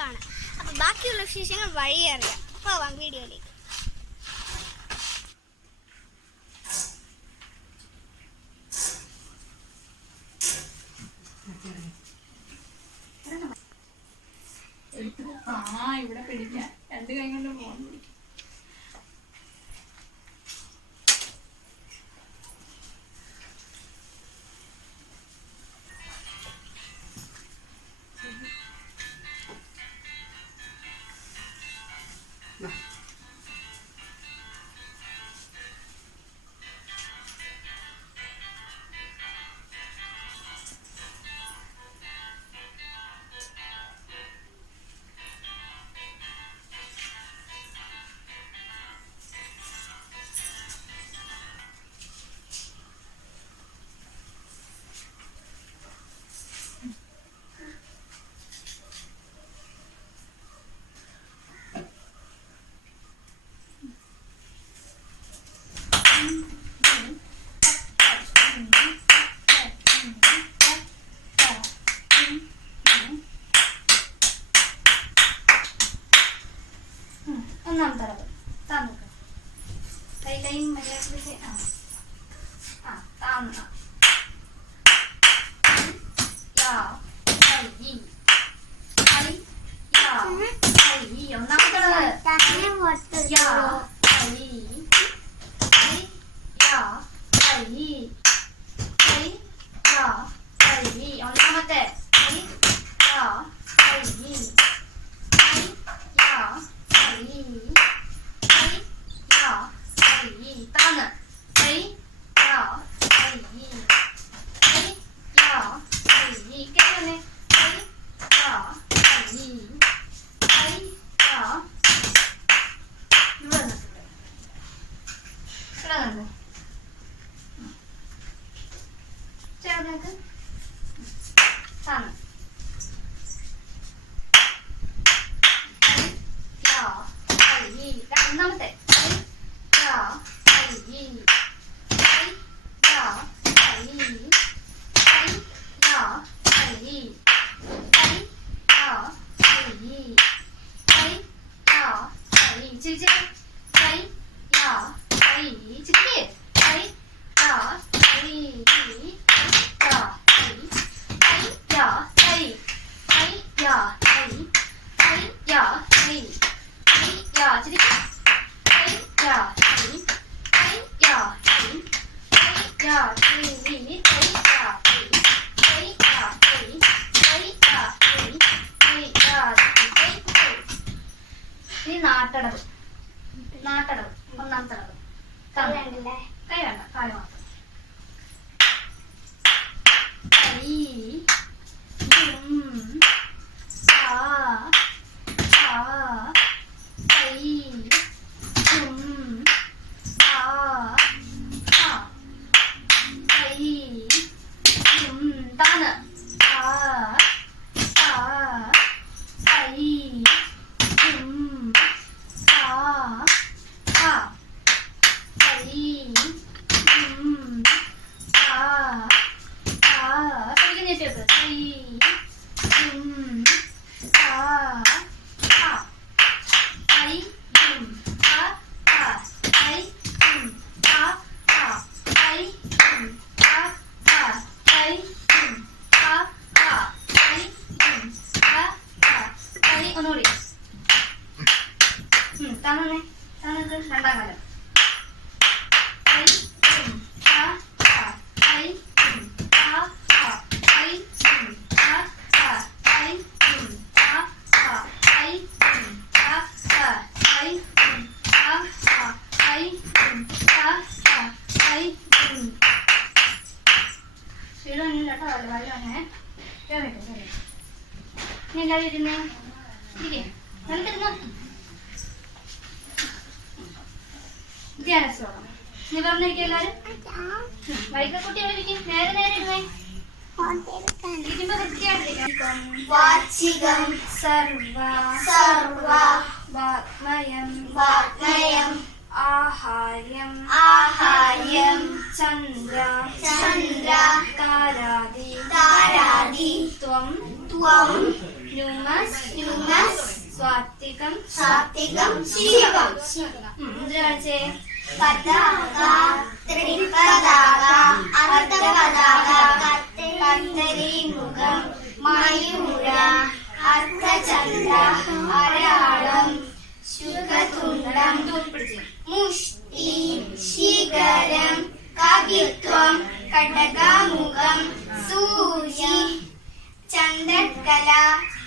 കാണാം അപ്പൊ ബാക്കിയുള്ള വിശേഷങ്ങൾ വഴിയറിയാം പോവാം വീഡിയോയിലേക്ക്. ആ ഇവിടെ പിടിക്കാം. രണ്ട് കൈകൊണ്ട് പോകാൻ പിടിക്കാം 呀 നമസ്തേ Nào तानूने तानू तो ठंडा घाल Ini dari dulu. Ini. Nanti nanti. ധ്യാനസ്വഭാവം നിവർന്നിരിക്കും നേരെ നേരെ സർവ സർവ വാഗ്മയം വാഗ്മയം ആഹാര്യം ആഹാര്യം ചന്ദ്ര ചന്ദ്ര താരാതി ത്വം ത്വം ന്യൂമസ് ന്യൂമസ് സ്വാത്തികം സാത്വികം ശിവം ഉം, മുദ്ര കാണിച്ചേ? പതാക ത്രിപതാക അർദ്ധപതാക കത്തരി മുഖം മയൂര അർദ്ധചന്ദ്ര അരാളം ശുഖതുണ്ടം മുഷ്ടി ശിഖരം കവിത്വം കടകാമുഖം സൂചി ചന്ദ്രകല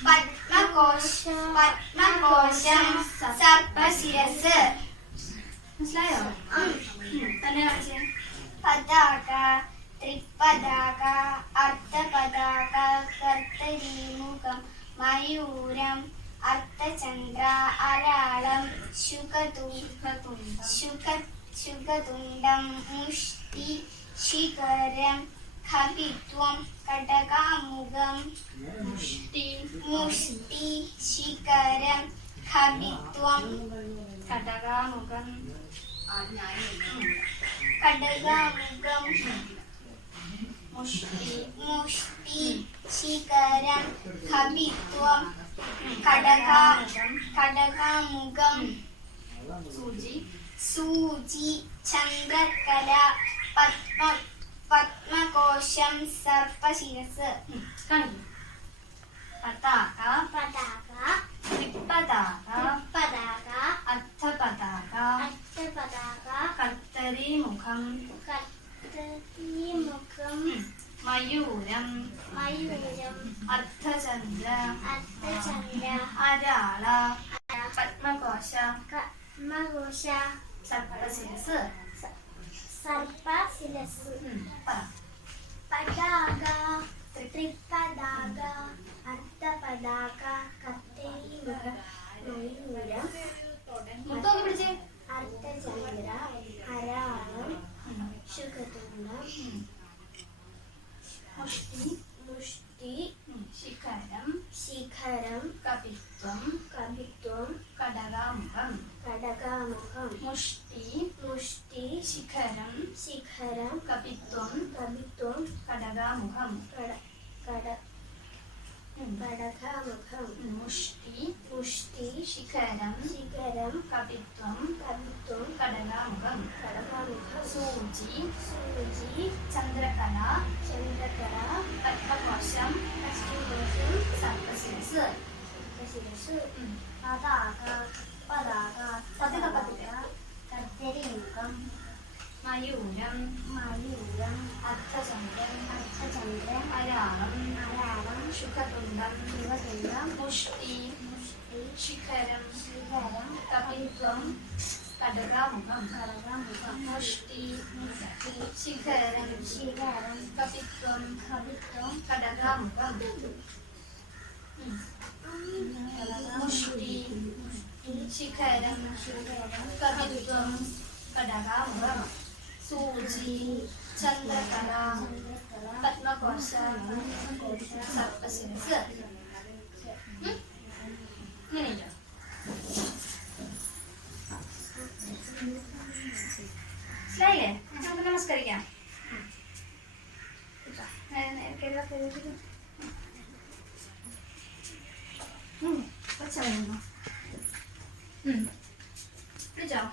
പത്മകോശ പത്മകോശം സർപ്പശിരസ് മനസ്സിലായോ തന്നെ കാണിച്ചേ പതാക ത്രിപതാക അർത്ഥപതാക കർത്തരീമുഖം മയൂരം അർത്ഥചന്ദ്ര അരാളം ശുഖതു ശുഖ ശുഖതുണ്ടം മുഷ്ടി ശിഖരം കവിത്വം കടകാമുഖം മുഷ്ടി മുഷ്ടി ശിഖരം കവിത്വം കടകാമുഖം കടകാമുഖം മുഷ്ടി മുഷ്ടി ശിഖരം കവിത്വം കടകാ കടകാമുഖം സൂചി സൂചി ചന്ദ്രകല പത്മ പത്മകോശം സർപ്പശിരസ് ഉം, കാണിക്കും പതാക പതാക ത്രിപതാക പതാക അർത്ഥപതാക അഷ്ടപതാക കത്തരി മുഖം കത്തീമുഖം മയൂരം മയൂരം അർത്ഥചന്ദ്ര അർത്ഥചന്ദ്ര അരാള പത്മകോശ പത്മകോശ സർപ്പശിരസ് സർപ്പശിരസ് ഉം, പറ പതാക ത്രിപതാക അർദ്ധപതാക കത്തേരിമുഖം മയൂരം മുത്തൊക്കെ പിടിച്ചേ അർദ്ധചന്ദ്ര ഹരാളം ഉം, ശുഖതുണ്ടം ഉം. മുഷ്ടി മുഷ്ടി ഉം, ശിഖരം കപിത്വം കവിത്വം കടകാമുഖം കടകാമുഖം മുഷ്ടി മുഷ്ടി ശിഖരം ശിഖരം കപിത്വം കപിത്വം കടകാമുഖം കട കട കടകാമുഖം മുഷ്ടി മുഷ്ടി ശിഖരം ശിഖരം കപിത്വം കപിത്വം കടകാമുഖം കടകാമുഖം സൂചി സൂചി ചന്ദ്രകല ചന്ദ്രകല പത്മകോശം അഷ്ടകോശം സർപ്പശിരസ് ശിരസ് ഉം, പതാക പതാക പതുക്കെ പതുക്കെ. മയൂരം മയൂരം അർത്ഥചന്ദ്രൻ അർത്ഥചന്ദ്രൻ അരാളം അരാളം ശുഖതുണ്ടം ശിവതുണ്ടം മുഷ്ടി മുഷ്ടി ശിഖരം ശിഖരം കപിത്വം കടകാമുഖം കടകാമുഖം മുഷ്ടി മുഷ്ടി ശിഖരം ശിഖരം കപിത്വം കപിത്വം കടകാമുഖം ഉം. മുഷ്ടി ശിഖരം കപിത്വം കടകാമുഖം സൂചി ചന്ദ്രകല പത്മകോശ സർപ്പശിരസ് ഉം. ഇങ്ങനെ ഇട്ടോ. മനസ്സിലായില്ലേ നമുക്ക് നമസ്കരിക്കാം ഇട്ടോ. വെച്ചോ പിടിച്ചോ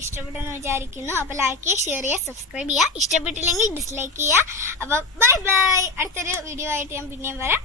ഇഷ്ടപ്പെട്ടെന്ന് വിചാരിക്കുന്നു. അപ്പോൾ ലൈക്ക് ചെയ്യുക ഷെയർ ചെയ്യുക സബ്സ്ക്രൈബ് ചെയ്യുക. ഇഷ്ടപ്പെട്ടില്ലെങ്കിൽ ഡിസ്ലൈക്ക് ചെയ്യുക. അപ്പോൾ ബൈ ബൈ അടുത്തൊരു വീഡിയോ ആയിട്ട് ഞാൻ പിന്നെയും വരാം.